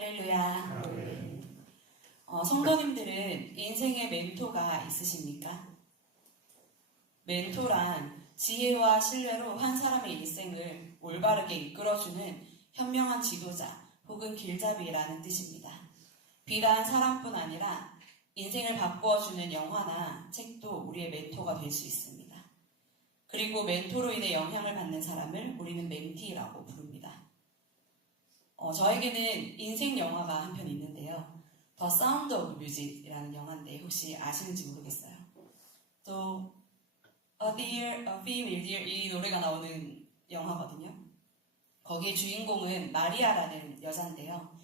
할렐루야. 성도님들은 인생의 멘토가 있으십니까? 멘토란 지혜와 신뢰로 한 사람의 일생을 올바르게 이끌어주는 현명한 지도자 혹은 길잡이라는 뜻입니다. 비단 사람뿐 아니라 인생을 바꾸어주는 영화나 책도 우리의 멘토가 될 수 있습니다. 그리고 멘토로 인해 영향을 받는 사람을 우리는 멘티라고 부릅니다. 저에게는 인생 영화가 한 편 있는데요. The Sound of Music이라는 영화인데 혹시 아시는지 모르겠어요. 또 A Female Dear 이 노래가 나오는 영화거든요. 거기에 주인공은 마리아라는 여자인데요.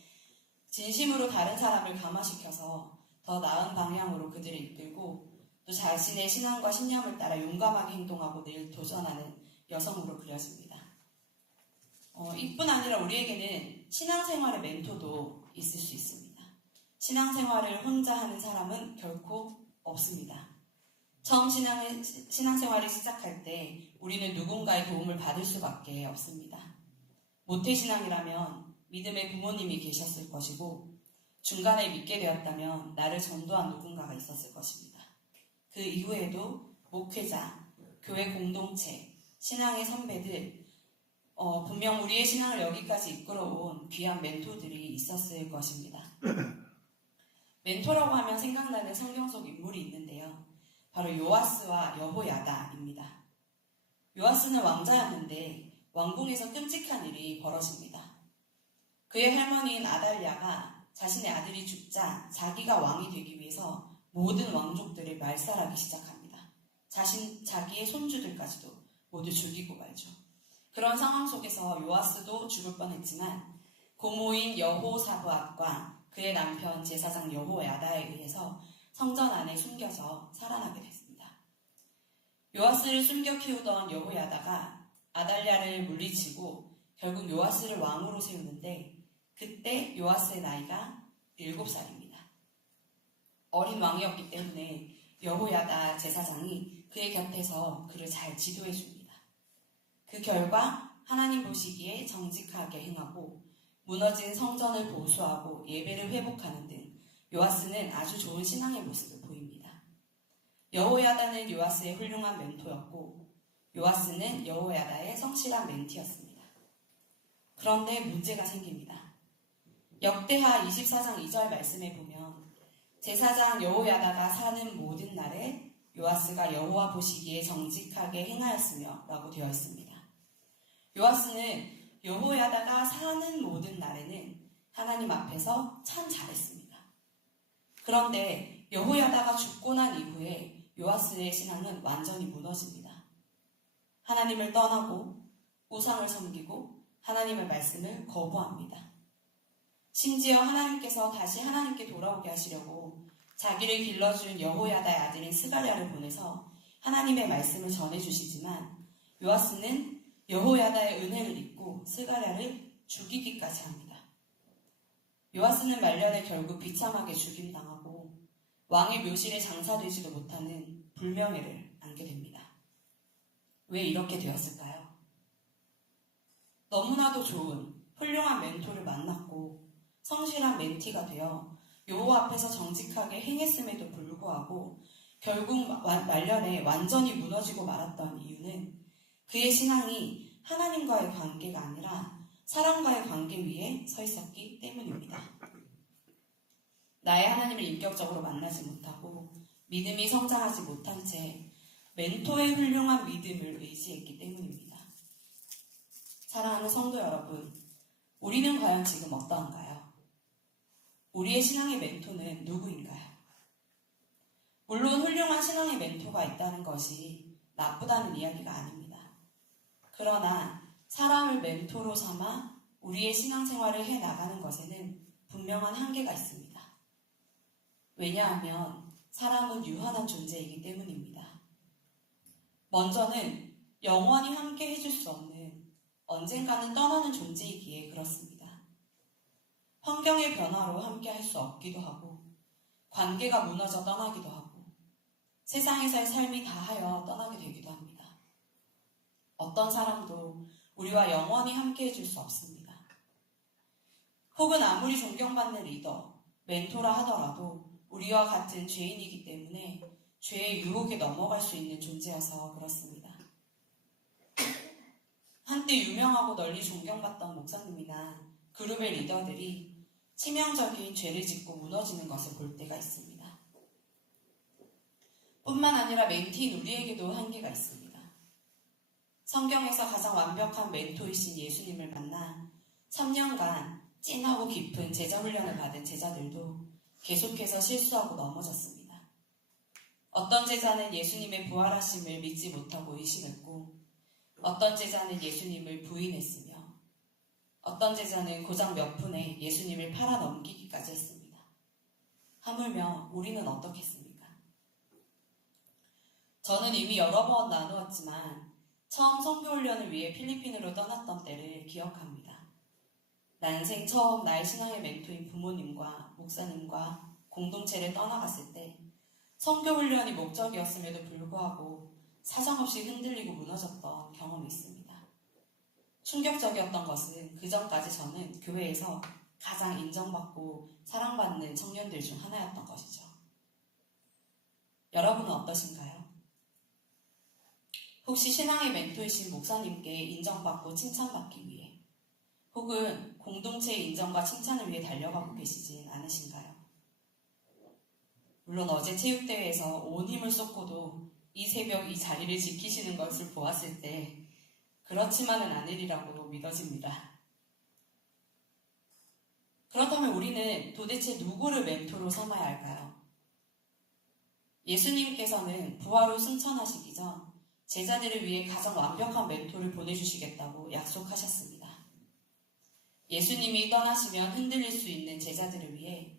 진심으로 다른 사람을 감화시켜서 더 나은 방향으로 그들을 이끌고 또 자신의 신앙과 신념을 따라 용감하게 행동하고 늘 도전하는 여성으로 그려집니다. 이뿐 아니라 우리에게는 신앙생활의 멘토도 있을 수 있습니다. 신앙생활을 혼자 하는 사람은 결코 없습니다. 처음 신앙생활을 시작할 때 우리는 누군가의 도움을 받을 수밖에 없습니다. 모태신앙이라면 믿음의 부모님이 계셨을 것이고 중간에 믿게 되었다면 나를 전도한 누군가가 있었을 것입니다. 그 이후에도 목회자, 교회 공동체, 신앙의 선배들, 분명 우리의 신앙을 여기까지 이끌어온 귀한 멘토들이 있었을 것입니다. 멘토라고 하면 생각나는 성경 속 인물이 있는데요. 바로 요아스와 여호야다입니다. 요아스는 왕자였는데 왕궁에서 끔찍한 일이 벌어집니다. 그의 할머니인 아달랴가 자신의 아들이 죽자 자기가 왕이 되기 위해서 모든 왕족들을 말살하기 시작합니다. 자기의 손주들까지도 모두 죽이고 말죠. 그런 상황 속에서 요아스도 죽을 뻔했지만 고모인 여호사밧과 그의 남편 제사장 여호야다에 의해서 성전 안에 숨겨서 살아나게 됐습니다. 요아스를 숨겨 키우던 여호야다가 아달랴를 물리치고 결국 요아스를 왕으로 세우는데 그때 요아스의 나이가 7살입니다. 어린 왕이었기 때문에 여호야다 제사장이 그의 곁에서 그를 잘 지도해 줍니다. 그 결과 하나님 보시기에 정직하게 행하고 무너진 성전을 보수하고 예배를 회복하는 등 요아스는 아주 좋은 신앙의 모습을 보입니다. 여호야다는 요아스의 훌륭한 멘토였고 요아스는 여호야다의 성실한 멘티였습니다. 그런데 문제가 생깁니다. 역대하 24장 2절 말씀에 보면 제사장 여호야다가 사는 모든 날에 요아스가 여호와 보시기에 정직하게 행하였으며 라고 되어 있습니다. 요아스는 여호야다가 사는 모든 날에는 하나님 앞에서 참 잘했습니다. 그런데 여호야다가 죽고 난 이후에 요아스의 신앙은 완전히 무너집니다. 하나님을 떠나고 우상을 섬기고 하나님의 말씀을 거부합니다. 심지어 하나님께서 다시 하나님께 돌아오게 하시려고 자기를 길러준 여호야다의 아들인 스가랴를 보내서 하나님의 말씀을 전해주시지만 요아스는 여호야다의 은혜를 잊고 스가랴를 죽이기까지 합니다. 요아스는 말년에 결국 비참하게 죽임당하고 왕의 묘실에 장사되지도 못하는 불명예를 안게 됩니다. 왜 이렇게 되었을까요? 너무나도 좋은 훌륭한 멘토를 만났고 성실한 멘티가 되어 여호와 앞에서 정직하게 행했음에도 불구하고 결국 말년에 완전히 무너지고 말았던 이유는 그의 신앙이 하나님과의 관계가 아니라 사람과의 관계 위에 서 있었기 때문입니다. 나의 하나님을 인격적으로 만나지 못하고 믿음이 성장하지 못한 채 멘토의 훌륭한 믿음을 의지했기 때문입니다. 사랑하는 성도 여러분, 우리는 과연 지금 어떠한가요? 우리의 신앙의 멘토는 누구인가요? 물론 훌륭한 신앙의 멘토가 있다는 것이 나쁘다는 이야기가 아닙니다. 그러나 사람을 멘토로 삼아 우리의 신앙생활을 해나가는 것에는 분명한 한계가 있습니다. 왜냐하면 사람은 유한한 존재이기 때문입니다. 먼저는 영원히 함께 해줄 수 없는 언젠가는 떠나는 존재이기에 그렇습니다. 환경의 변화로 함께 할 수 없기도 하고 관계가 무너져 떠나기도 하고 세상에서의 삶이 다하여 떠나게 되기도 합니다. 어떤 사람도 우리와 영원히 함께 해줄 수 없습니다. 혹은 아무리 존경받는 리더, 멘토라 하더라도 우리와 같은 죄인이기 때문에 죄의 유혹에 넘어갈 수 있는 존재여서 그렇습니다. 한때 유명하고 널리 존경받던 목사님이나 그룹의 리더들이 치명적인 죄를 짓고 무너지는 것을 볼 때가 있습니다. 뿐만 아니라 멘티인 우리에게도 한계가 있습니다. 성경에서 가장 완벽한 멘토이신 예수님을 만나 3년간 찐하고 깊은 제자 훈련을 받은 제자들도 계속해서 실수하고 넘어졌습니다. 어떤 제자는 예수님의 부활하심을 믿지 못하고 의심했고, 어떤 제자는 예수님을 부인했으며, 어떤 제자는 고작 몇 분에 예수님을 팔아넘기기까지 했습니다. 하물며 우리는 어떻겠습니까? 저는 이미 여러 번 나누었지만 처음 선교훈련을 위해 필리핀으로 떠났던 때를 기억합니다. 난생 처음 나의 신앙의 멘토인 부모님과 목사님과 공동체를 떠나갔을 때 선교훈련이 목적이었음에도 불구하고 사정없이 흔들리고 무너졌던 경험이 있습니다. 충격적이었던 것은 그전까지 저는 교회에서 가장 인정받고 사랑받는 청년들 중 하나였던 것이죠. 여러분은 어떠신가요? 혹시 신앙의 멘토이신 목사님께 인정받고 칭찬받기 위해 혹은 공동체의 인정과 칭찬을 위해 달려가고 계시진 않으신가요? 물론 어제 체육대회에서 온 힘을 쏟고도 이 새벽 이 자리를 지키시는 것을 보았을 때 그렇지만은 않으리라고 믿어집니다. 그렇다면 우리는 도대체 누구를 멘토로 삼아야 할까요? 예수님께서는 부활 후 승천하시기 전 제자들을 위해 가장 완벽한 멘토를 보내주시겠다고 약속하셨습니다. 예수님이 떠나시면 흔들릴 수 있는 제자들을 위해,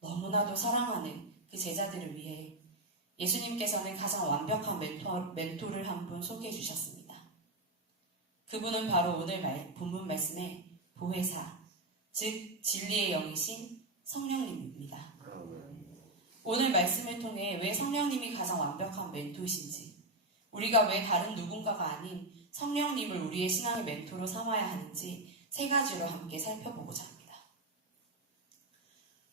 너무나도 사랑하는 그 제자들을 위해 예수님께서는 가장 완벽한 멘토를 한 분 소개해 주셨습니다. 그분은 바로 오늘 본문 말씀의 보혜사, 즉 진리의 영이신 성령님입니다. 오늘 말씀을 통해 왜 성령님이 가장 완벽한 멘토이신지, 우리가 왜 다른 누군가가 아닌 성령님을 우리의 신앙의 멘토로 삼아야 하는지 세 가지로 함께 살펴보고자 합니다.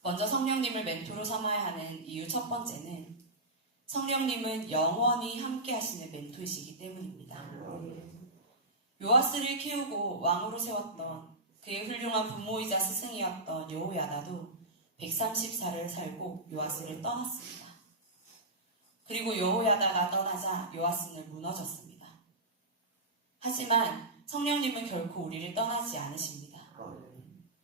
먼저 성령님을 멘토로 삼아야 하는 이유 첫 번째는 성령님은 영원히 함께 하시는 멘토이시기 때문입니다. 요아스를 키우고 왕으로 세웠던 그의 훌륭한 부모이자 스승이었던 여호야다도 130살을 살고 요아스를 떠났습니다. 그리고 여호야다가 떠나자 요아스는 무너졌습니다. 하지만 성령님은 결코 우리를 떠나지 않으십니다.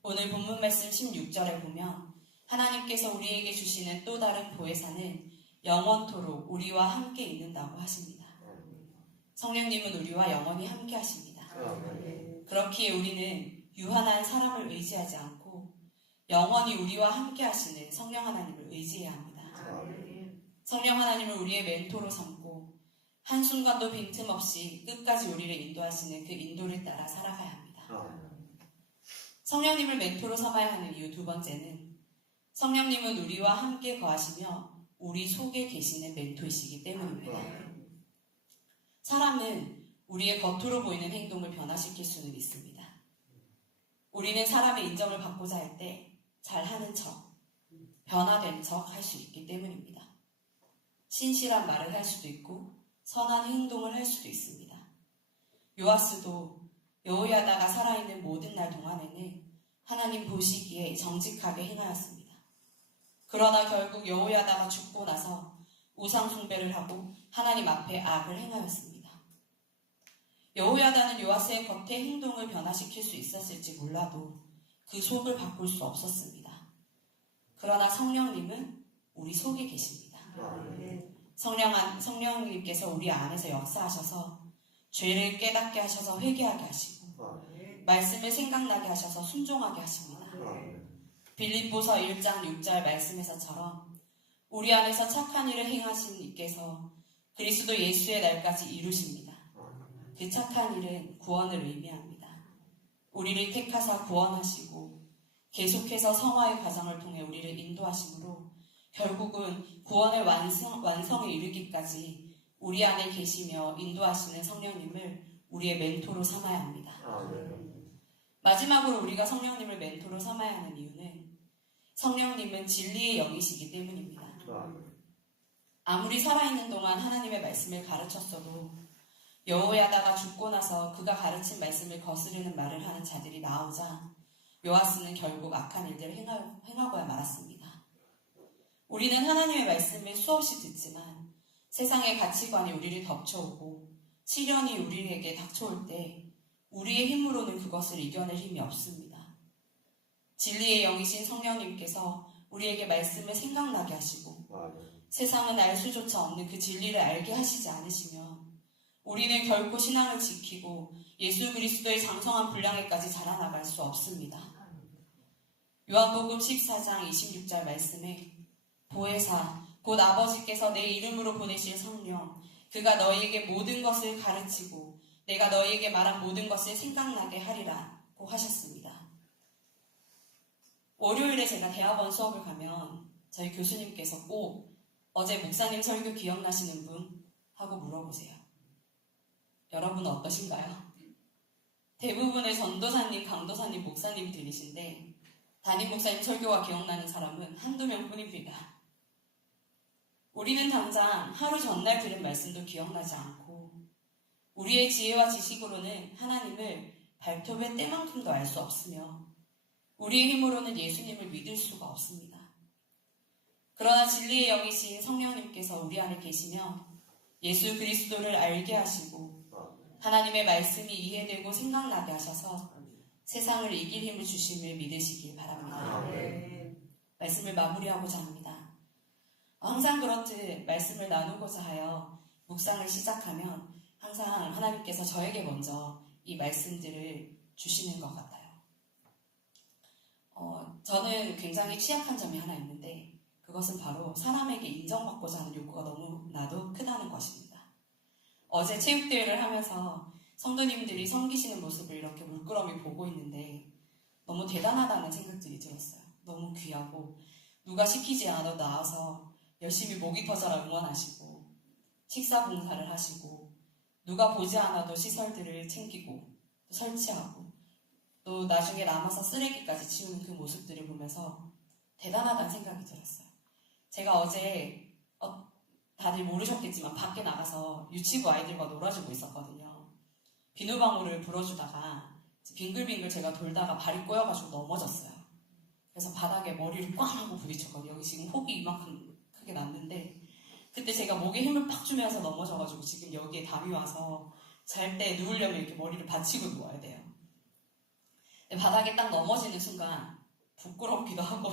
오늘 본문 말씀 16절에 보면 하나님께서 우리에게 주시는 또 다른 보혜사는 영원토록 우리와 함께 있는다고 하십니다. 성령님은 우리와 영원히 함께 하십니다. 그렇기에 우리는 유한한 사람을 의지하지 않고 영원히 우리와 함께 하시는 성령 하나님을 의지해야 합니다. 성령 하나님을 우리의 멘토로 삼고 한순간도 빈틈없이 끝까지 우리를 인도하시는 그 인도를 따라 살아가야 합니다. 성령님을 멘토로 삼아야 하는 이유 두 번째는 성령님은 우리와 함께 거하시며 우리 속에 계시는 멘토이시기 때문입니다. 사람은 우리의 겉으로 보이는 행동을 변화시킬 수는 있습니다. 우리는 사람의 인정을 받고자 할 때 잘하는 척, 변화된 척 할 수 있기 때문입니다. 신실한 말을 할 수도 있고 선한 행동을 할 수도 있습니다. 요아스도 여호야다가 살아있는 모든 날 동안에는 하나님 보시기에 정직하게 행하였습니다. 그러나 결국 여호야다가 죽고 나서 우상 숭배를 하고 하나님 앞에 악을 행하였습니다. 여호야다는 요아스의 겉의 행동을 변화시킬 수 있었을지 몰라도 그 속을 바꿀 수 없었습니다. 그러나 성령님은 우리 속에 계십니다. 성령님께서 우리 안에서 역사하셔서 죄를 깨닫게 하셔서 회개하게 하시고 말씀을 생각나게 하셔서 순종하게 하십니다. 빌립보서 1장 6절 말씀에서처럼 우리 안에서 착한 일을 행하신 이께서 그리스도 예수의 날까지 이루십니다. 그 착한 일은 구원을 의미합니다. 우리를 택하사 구원하시고 계속해서 성화의 과정을 통해 우리를 인도하심으로 결국은 구원의 완성에 이르기까지 우리 안에 계시며 인도하시는 성령님을 우리의 멘토로 삼아야 합니다. 마지막으로 우리가 성령님을 멘토로 삼아야 하는 이유는 성령님은 진리의 영이시기 때문입니다. 아무리 살아있는 동안 하나님의 말씀을 가르쳤어도 여호야다가 죽고 나서 그가 가르친 말씀을 거스르는 말을 하는 자들이 나오자 요아스는 결국 악한 일들을 행하고야 말았습니다. 우리는 하나님의 말씀을 수없이 듣지만 세상의 가치관이 우리를 덮쳐오고 시련이 우리에게 닥쳐올 때 우리의 힘으로는 그것을 이겨낼 힘이 없습니다. 진리의 영이신 성령님께서 우리에게 말씀을 생각나게 하시고 세상은 알 수조차 없는 그 진리를 알게 하시지 않으시면 우리는 결코 신앙을 지키고 예수 그리스도의 장성한 분량에까지 자라나갈 수 없습니다. 요한복음 14장 26절 말씀에 보혜사 곧 아버지께서 내 이름으로 보내실 성령 그가 너희에게 모든 것을 가르치고 내가 너희에게 말한 모든 것을 생각나게 하리라고 하셨습니다. 월요일에 제가 대학원 수업을 가면 저희 교수님께서 꼭 어제 목사님 설교 기억나시는 분? 하고 물어보세요. 여러분은 어떠신가요? 대부분의 전도사님, 강도사님, 목사님들이신데 담임 목사님 설교가 기억나는 사람은 한두 명뿐입니다. 우리는 당장 하루 전날 들은 말씀도 기억나지 않고 우리의 지혜와 지식으로는 하나님을 발톱의 때만큼도 알 수 없으며 우리의 힘으로는 예수님을 믿을 수가 없습니다. 그러나 진리의 영이신 성령님께서 우리 안에 계시며 예수 그리스도를 알게 하시고 하나님의 말씀이 이해되고 생각나게 하셔서 세상을 이길 힘을 주심을 믿으시길 바랍니다. 말씀을 마무리하고자 합니다. 항상 그렇듯 말씀을 나누고자 하여 묵상을 시작하면 항상 하나님께서 저에게 먼저 이 말씀들을 주시는 것 같아요. 저는 굉장히 취약한 점이 하나 있는데 그것은 바로 사람에게 인정받고자 하는 욕구가 너무나도 크다는 것입니다. 어제 체육대회를 하면서 성도님들이 섬기시는 모습을 이렇게 물끄러미 보고 있는데 너무 대단하다는 생각들이 들었어요. 너무 귀하고 누가 시키지 않아도 나와서 열심히 목이 터져라 응원하시고 식사 봉사를 하시고 누가 보지 않아도 시설들을 챙기고 설치하고 또 나중에 남아서 쓰레기까지 치우는 그 모습들을 보면서 대단하다는 생각이 들었어요. 제가 어제 다들 모르셨겠지만 밖에 나가서 유치부 아이들과 놀아주고 있었거든요. 비누방울을 불어주다가 빙글빙글 제가 돌다가 발이 꼬여가지고 넘어졌어요. 그래서 바닥에 머리를 꽝 하고 부딪혔거든요. 여기 지금 혹이 이만큼 크게 났는데 그때 제가 목에 힘을 팍 주면서 넘어져가지고 지금 여기에 담이 와서 잘 때 누우려면 이렇게 머리를 받치고 누워야 돼요. 바닥에 딱 넘어지는 순간 부끄럽기도 하고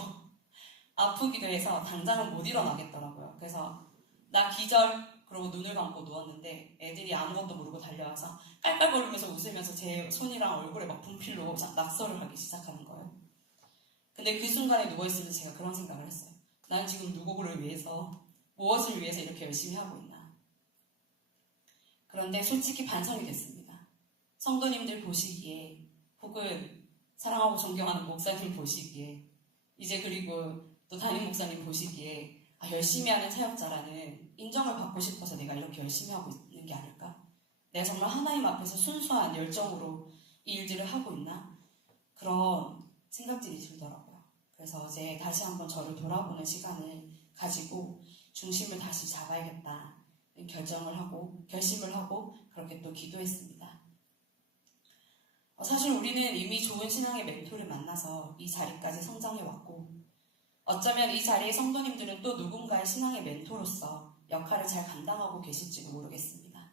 아프기도 해서 당장은 못 일어나겠더라고요. 그래서 나 기절 그러고 눈을 감고 누웠는데 애들이 아무것도 모르고 달려와서 깔깔거리면서 웃으면서 제 손이랑 얼굴에 막 분필로 낙서를 하기 시작하는 거예요. 근데 그 순간에 누워있으면서 제가 그런 생각을 했어요. 난 지금 누구를 위해서 무엇을 위해서 이렇게 열심히 하고 있나. 그런데 솔직히 반성이 됐습니다. 성도님들 보시기에 혹은 사랑하고 존경하는 목사님 보시기에 이제 그리고 또 담임 목사님 보시기에 열심히 하는 사역자라는 인정을 받고 싶어서 내가 이렇게 열심히 하고 있는 게 아닐까? 내가 정말 하나님 앞에서 순수한 열정으로 이 일들을 하고 있나? 그런 생각들이 들더라고요. 그래서 어제 다시 한번 저를 돌아보는 시간을 가지고 중심을 다시 잡아야겠다 결심을 하고 그렇게 또 기도했습니다. 사실 우리는 이미 좋은 신앙의 멘토를 만나서 이 자리까지 성장해왔고 어쩌면 이 자리의 성도님들은 또 누군가의 신앙의 멘토로서 역할을 잘 감당하고 계실지도 모르겠습니다.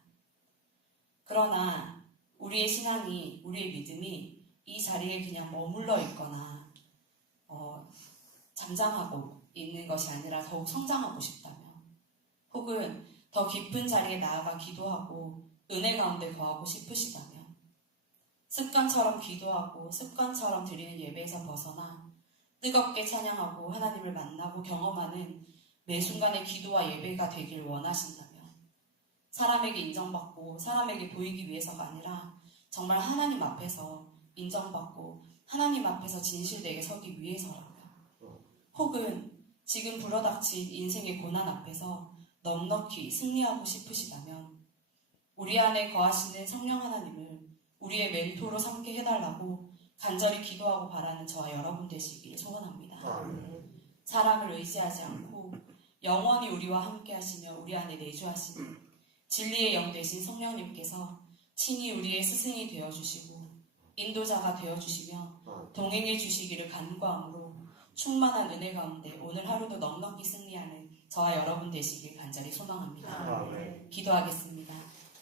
그러나 우리의 신앙이, 우리의 믿음이 이 자리에 그냥 머물러 있거나 잠잠하고 있는 것이 아니라 더욱 성장하고 싶다면 혹은 더 깊은 자리에 나아가 기도하고 은혜 가운데 거하고 싶으시다면 습관처럼 기도하고 습관처럼 드리는 예배에서 벗어나 뜨겁게 찬양하고 하나님을 만나고 경험하는 매 순간의 기도와 예배가 되길 원하신다면 사람에게 인정받고 사람에게 보이기 위해서가 아니라 정말 하나님 앞에서 인정받고 하나님 앞에서 진실되게 서기 위해서라면 혹은 지금 불어닥친 인생의 고난 앞에서 넉넉히 승리하고 싶으시다면 우리 안에 거하시는 성령 하나님을 우리의 멘토로 삼게 해달라고 간절히 기도하고 바라는 저와 여러분 되시기를 소원합니다. 사람을 의지하지 않고 영원히 우리와 함께 하시며 우리 안에 내주하시는 진리의 영 되신 성령님께서 친히 우리의 스승이 되어주시고 인도자가 되어주시며 동행해 주시기를 간구함으로 충만한 은혜 가운데 오늘 하루도 넉넉히 승리하는 저와 여러분 되시길 간절히 소망합니다. 기도하겠습니다.